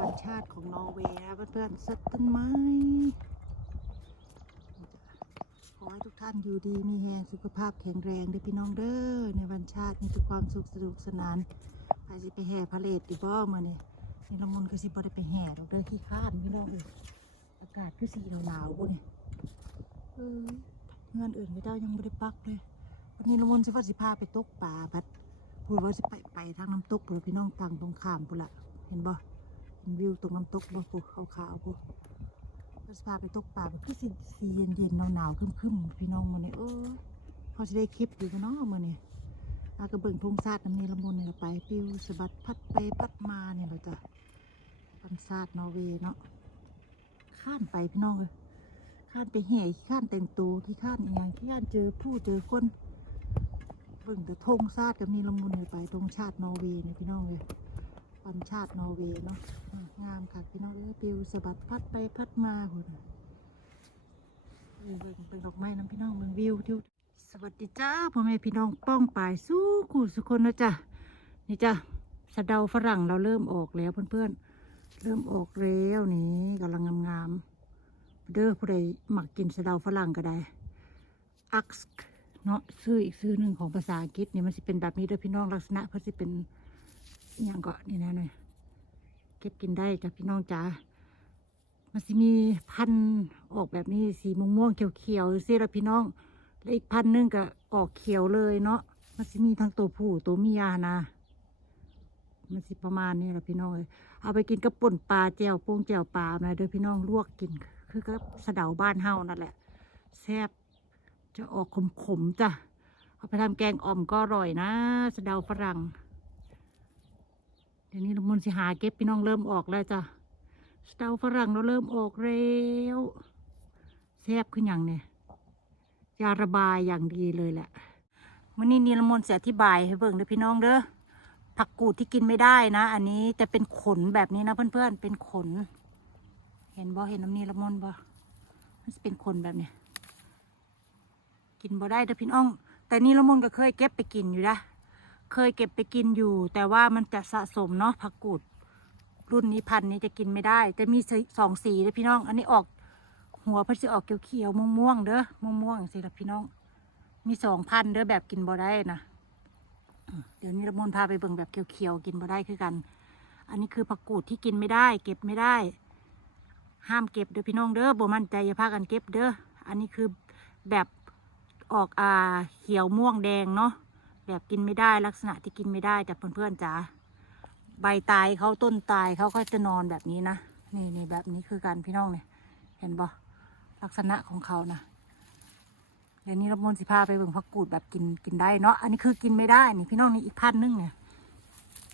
วันชาติของนอร์เวย์นะเพื่อนๆสักต้นไม้ขอให้ทุกท่านอยู่ดีมีแรงสุขภาพแข็งแรงเด้อพี่น้องเด้อในวันชาติมีแต่ความสุขสนุกสนานไปสิไปแห่พาเลทดีบ่มื่อนี่ยนี่ละมุนก็สิบ่ได้ไปแห่ดอกเด้อขี้ข้านพี่น้องเอ้ยอากาศคือสีหนาวๆบ่เนี่ยเออเงินอื่นก็เจ้ยังบ่ได้ปักเลยวันนี้ละมุนสิว่าสิพาไปตกปลาบัดพูดว่าสิไปไปทางน้ำตกพุ่นล่ะพี่น้องฝั่งตรงข้ามพุ่นละเห็นบ่ เห็นวิวตรงน้ำตกบ่ปุ๊ขาวๆปุ๊ว่าสิพาไปตกปลาคือสิสีเย็นๆหนาวๆครึมๆพี่น้องมื้อนี้เออพอสิได้คลิปอยู่กันเนาะมื้อนี้อากระเบิ่งทงซาดน้ำเนี้ละมุนนี่ล่ะไปปิวสะบัดพัดไปพัดมาเนี่ยเราจะปันซาดนอร์เวย์เนาะข้านไปพี่น้องเอ้ยข้านไปแห่ขี้ข้านแต่งตัวขี้ข้านอีหยังขี้ข้านเจอผู้เจอคนเบิ่งแต่ธงชาติกับมีละมุนเลยไปธงชาตินอร์เวย์เนี่ยพี่น้องเลย ปันชาตินอร์เวย์เนาะงามค่ะพี่น้องเลยปิวสะบัดพัดไปพัดมาคนน่ะเบิ่งเป็นดอกไม้น้ำพี่น้องเบิ่งวิวทิวสวัสดีจ้าพ่อแม่พี่น้องป้องปายสู้ขู่สุคนนะจ๊ะนี่จ้ะสะเดาฝรั่งเราเริ่มออกแล้วเพื่อนๆเริ่มออกแล้วนี่กำลังงามๆเด้อผู้ใดหมักกินสะเดาฝรั่งก็ได้อักเนาะชื่ออีกชื่อหนึ่งของภาษาอังกฤษนี่มันสิเป็นแบบนี้เด้อพี่น้องลักษณะเพื่อสิเป็น อย่างก็นี่นะหน่อยเก็บกินได้จ้ะพี่น้องจ๋ามันสิมีพันธุ์ออกแบบนี้สีม่วงม่วงเขียวเขียวๆสิละพี่น้อง แล้วอีกพันธุ์หนึงก็ออกเขียวเลยเนาะมันสิมีทั้งตัวผู้ตัวเมียนะ มันสิประมาณนี้แหละพี่น้องเลยเอาไปกินกับป่นปลาแจ่วโป้งแจ่วปลานะเด้อพี่น้องลวกกิน คือกับสะเดาบ้านเฮานั่นแหละแซ่บจะออกขมๆจ้ะเอาไปทำแกงอ่อมก็อร่อยนะ สะเดาฝรั่ง เดี๋ยวนี้ลมนสิหาเก็บพี่น้องเริ่มออกแล้วจ้ะสเดาฝรั่งเราเริ่มออกแล้วแซ่บขึ้นอย่างเนี่ยยาระบายอย่างดีเลยแหละวันนี้นีลมนต์จะอธิบายให้เบิ่งเด้อพี่น้องเด้อผักกูดที่กินไม่ได้นะ อันนี้แต่เป็นขนแบบนี้นะเพื่อนๆเป็นขน เห็นบ่เห็นน้ำนีละมนบ่มันจะเป็นขนแบบเนี้ยกินบ่ได้เด้อพี่น้อง แต่นี่ละมุนก็เคยเก็บไปกินอยู่นะ เคยเก็บไปกินอยู่ แต่ว่ามันจะสะสมเนาะผักกูด รุ่นนี้พันนี้จะกินไม่ได้แต่มีสองสีเลยพี่น้อง อันนี้ออก หัวเพันจะออกเขียวๆม่วงๆเด้อม่วงๆสิละพี่น้อง มีสองพันเด้อแบบกินบ่ได้นะเดี๋ยวนี้ละมนพาไปเบิ่งแบบเขียวๆกินบ่ได้คือกัน อันนี้คือผักกูดที่กินไม่ได้ เก็บไม่ได้ ห้ามเก็บเด้อพี่น้องเด้อบ่มั่นใจอย่าพากันเก็บเด้ออันนี้คือแบบออกอ่าเขียวม่วงแดงเนาะ แบบกินไม่ได้ลักษณะที่กินไม่ได้จากเพื่อนๆจ๋าใบตายเขาต้นตายเขาก็จะนอนแบบนี้นะนี่นี่แบบนี้คือการพี่น้องเนี่ยเห็นบ่ลักษณะของเขานะเดี๋ยวนี้รบมนสิพาไปเบิ่งผักกูดแบบกินกินได้เนาะอันนี้คือกินไม่ได้นี่พี่น้องนี่อีกพันนึงเนี่ย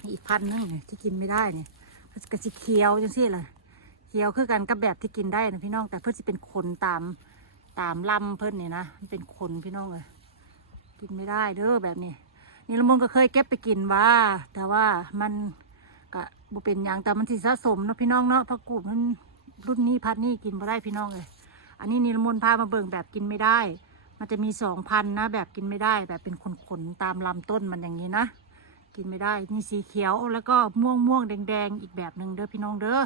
นี่อีกพันนึงเนี่ยที่กินไม่ได้เนี่ยก็จะเคี้ยวจังซี่เลยเคี้ยวคือกันกับแบบที่กินได้นะพี่น้องแต่เพื่อนจะเป็นคนตามตามลำเพิ่อนเนี่ยนะมันเป็นขนพี่น้องเลยกินไม่ได้เด้อแบบนี้ นี่ละมุนก็เคยเก็บไปกินว่า แต่ว่ามันก็บุเป็นอย่างแต่มันสิสะสมเนาะพี่น้องเนาะผักกูดมันรุ่นนี้พัดนี่กินไม่ได้พี่น้องเลยอันนี้นีลมนพามาเบิ่งแบบกินไม่ได้ มันจะมีสองพันนะ แบบกินไม่ได้ แบบเป็นขนๆตามลำต้นมันอย่างนี้นะ กินไม่ได้นี่สีเขียวแล้วก็ม่วงม่วงแดงๆอีกแบบหนึ่งเด้อพี่น้องเด้อ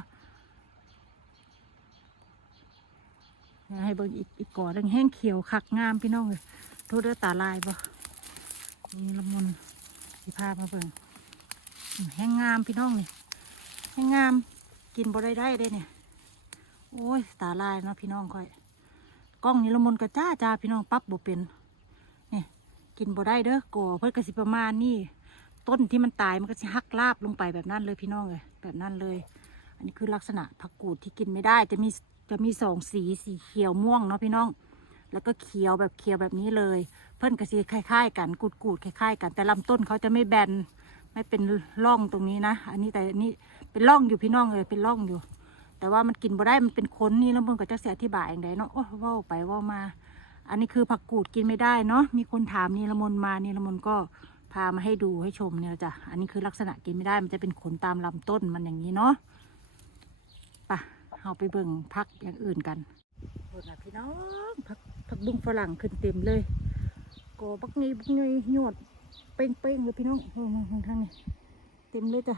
ให้เบิ่งอีกอีกก่อนแห้งเขียวคักงามพี่น้องเลยโทษเด้อตาลายบ่ นี่ละมุนสิพามาเบิ่งอืมแห้งงามพี่น้องนี่แห้งงามกินบ่ได้ได้เด้เนี่ยโอ้ยตาลายเนาะพี่น้องค่อยกล้องนี่ละมุนกระจ้าจ้าพี่น้องปั๊บบ่เป็นนี่กินบ่ได้เด้อก่อเพิ่นก็สิประมาณนี่ต้นที่มันตายมันก็สิหักลาบลงไปแบบนั้นเลยพี่น้องเลยแบบนั้นเลย อันนี้คือลักษณะผักกูดที่กินไม่ได้จะมีจะมีสองสีสีเขียวม่วงเนาะพี่น้อง แล้วก็เขียวแบบเขียวแบบนี้เลย เพิ่นกระสีคล้ายๆ กันกูดกูดคล้ายๆ กันแต่ลำต้นเขาจะไม่แบนไม่เป็นร่องตรงนี้นะ อันนี้แต่อันนี้เป็นร่องอยู่พี่น้องเลยเป็นร่องอยู่ แต่ว่ามันกินบ่ได้มันเป็นค้นนี่แล้วเพิ่นก็จะเสียอธิบายอย่างไรเนาะโอ้ว่าไปว่ามา อันนี้คือผักกูดกินไม่ได้เนาะมีคนถามนี่ละมนมานี่ละมนก็พามาให้ดูให้ชมเนี่ยจ้ะอันนี้คือลักษณะกินไม่ได้มันจะเป็นขนตามลำต้นมันอย่างนี้เนาะปะเอาไปเบิ่งพักอย่างอื่นกันโน่นนะพี่น้องพัก พักบุ้งฝรั่งขึ้นเต็มเลยกอบักงี้บักงี้หยวดเป้งเป้งๆเลยพี่น้องโอ้โหทางนี้เต็มเลยจ้ะ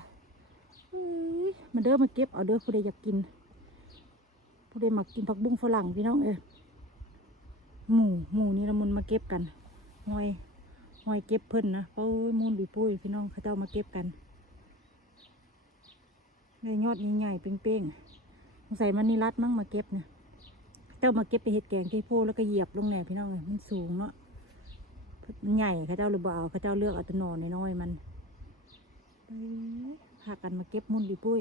เอ้ยมาเด้อมาเก็บเอาเด้อผู้ใดอยากกิน ผู้ใดมักกินผักบุ้งฝรั่งพี่น้องเอ้ยหมูหมูนี่ละมุนมาเก็บกันหอยหอยเก็บเพิ่นนะเป้าะมูนบีปุ้ยพี่น้องเขาเจ้ามาเก็บกันได้ยอดใหญ่ๆเป้งๆสงสัยมันนี่รัดมั้งมาเก็บเนี่ย เจ้ามาเก็บไปเห็ดแกงที่โพแล้วก็เหยียบลงแหน่พี่น้องเอ้ยมันสูงเนาะมันใหญ่เขาเจ้าเลยบ่เอาเขาเจ้าเลือกเอาแตหนอนน้อยๆมันพากันมาเก็บมุนดิปุ้ย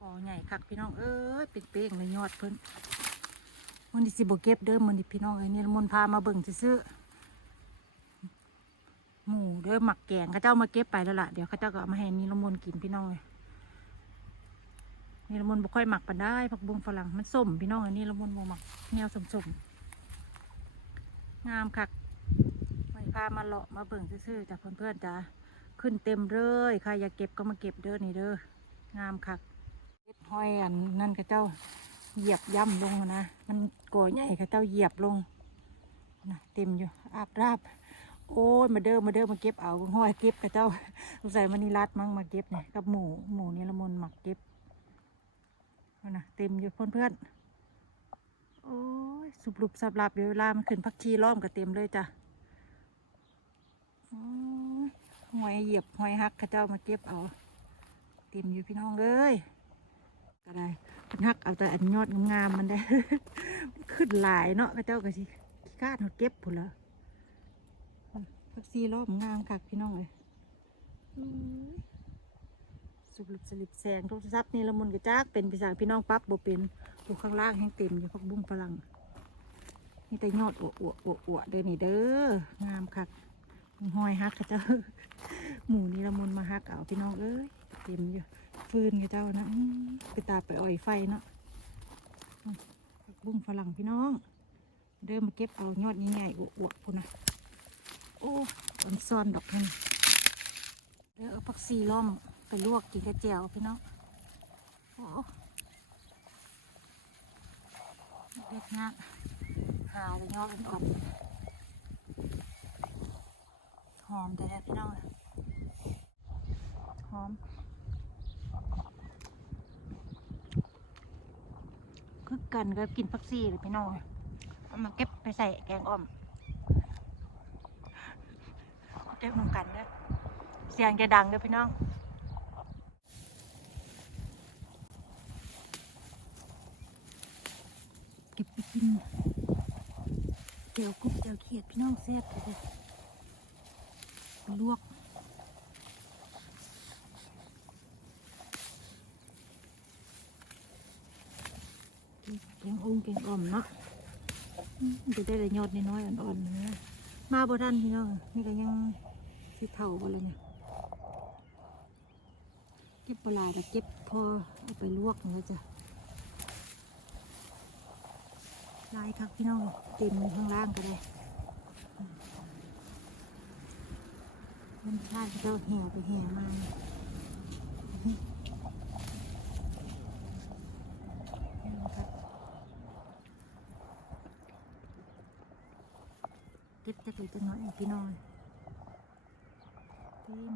กอใหญ่คักพี่น้องเอ้ยเป็นเป้งเลยยอดเพิ่นมันดิสิบเก็บเด้อมันดิพี่น้องเอ้ยนี่ละมนพามาเบิ่งซื้อหมูเด้อหมักแกงเขาเจ้ามาเก็บไปแล้วล่ะเดี๋ยวเขาเจ้าก็เอามาให้นี่ละมนกินพี่น้องเลย นี่ละมนบ่ค่อยหมักปานได้ผักบุ้งฝรั่งมันส้มพี่น้องอันนี้ละมนบ่หมักแนวส้มงามคักไม่พามาเลาะมาเบิ่งซื่อๆจ้ะเพื่อนๆจ้ะขึ้นเต็มเลยใครอยากเก็บก็มาเก็บเด้อนี่เด้องามคักเก็บห้อยอันนั่นกระเจ้าเหยียบย่ำลงนะมันก่อใหญ่กระเจ้าเหยียบลงนะเต็มอยู่อาบราบโอ้ยมาเด้อมาเด้อมาเก็บเอาห้อยเก็บกระเจ้าสงสัยมันนี่รัดมั้งมาเก็บเนี่ยกับหมูหมูนี่ละมนหมักเก็บ นะเต็มอยู่เพื่อนๆโอ้ยสุบลุบสับหลับเวเวลามันขึ้นพักชีล้อมก็เต็มเลยจ้ะหอยเหยียบหอยหักข้าเจ้ามาเก็บเอา เต็มอยู่พี่น้องเอ้ยก็ได้พิ่นหักเอาแต่อันยอดงามๆมันได้ ขึ้นหลายเนาะข้าเจ้าก็สิขี้คาดหดเก็บผุนละพักซีรอบงามคักพี่น้องเลย สุบลิบสลิบแสงโทรัพท์นี่ละมุนกระจากเป็นพี่สาวพี่น้องปั๊บบเป็นดูข้างล่างแห้งเต็มอยู่พักบุ้งฝรั่งนี่แต่ยอดอวอวอวอวเด้อนี่เด้องามคักหอยฮักเขาเจ้าหมูนี่ละมุนมาฮักเอาพี่น้องเอ้ยเต็มอยู่ฟืนเขาเจ้านะไปตาไปอ่อยไฟเนาะบุ้งฝรั่งพี่น้อง เดินมาเก็บเอายอดใหญ่ๆอวบๆพุ่นนะโอ้อนซ่อนดอกนึงเดี๋ยวเอาผักซีล้อม ไปลวกกินกระเจียวพี่น้องโอ้เด็ดงากหาเลยยอดอ่อนๆหอมแต่พี่น้องหอม คือกันก็กินพักซี่เลยพี่น้องเอามาเก็บไปใส่แกงอ่อมเก็บนำกันเด้อเสียงจะดังเด้อพี่น้อง กินเจียวกุ๊บเจียวเขียดพี่น้องแซ่บเลยลวกแกงองแกงอ่อมเนาะจะได้แต่ยอดน้อยๆอ่อนๆนะมาบ่ทันพี่น้องนี่ก็ยังสิเท่าบ่เลยเนี่ยเก็บปลาแต่เก็บพอเอาไปลวกแล้วจ้ะ ลายครับพี่น้องเต็มข้างล่างก็ได้มันพลาดเราแห่ไปแห่มาเก็บจะกี่ตัวน้อยพี่น้อยเต็ม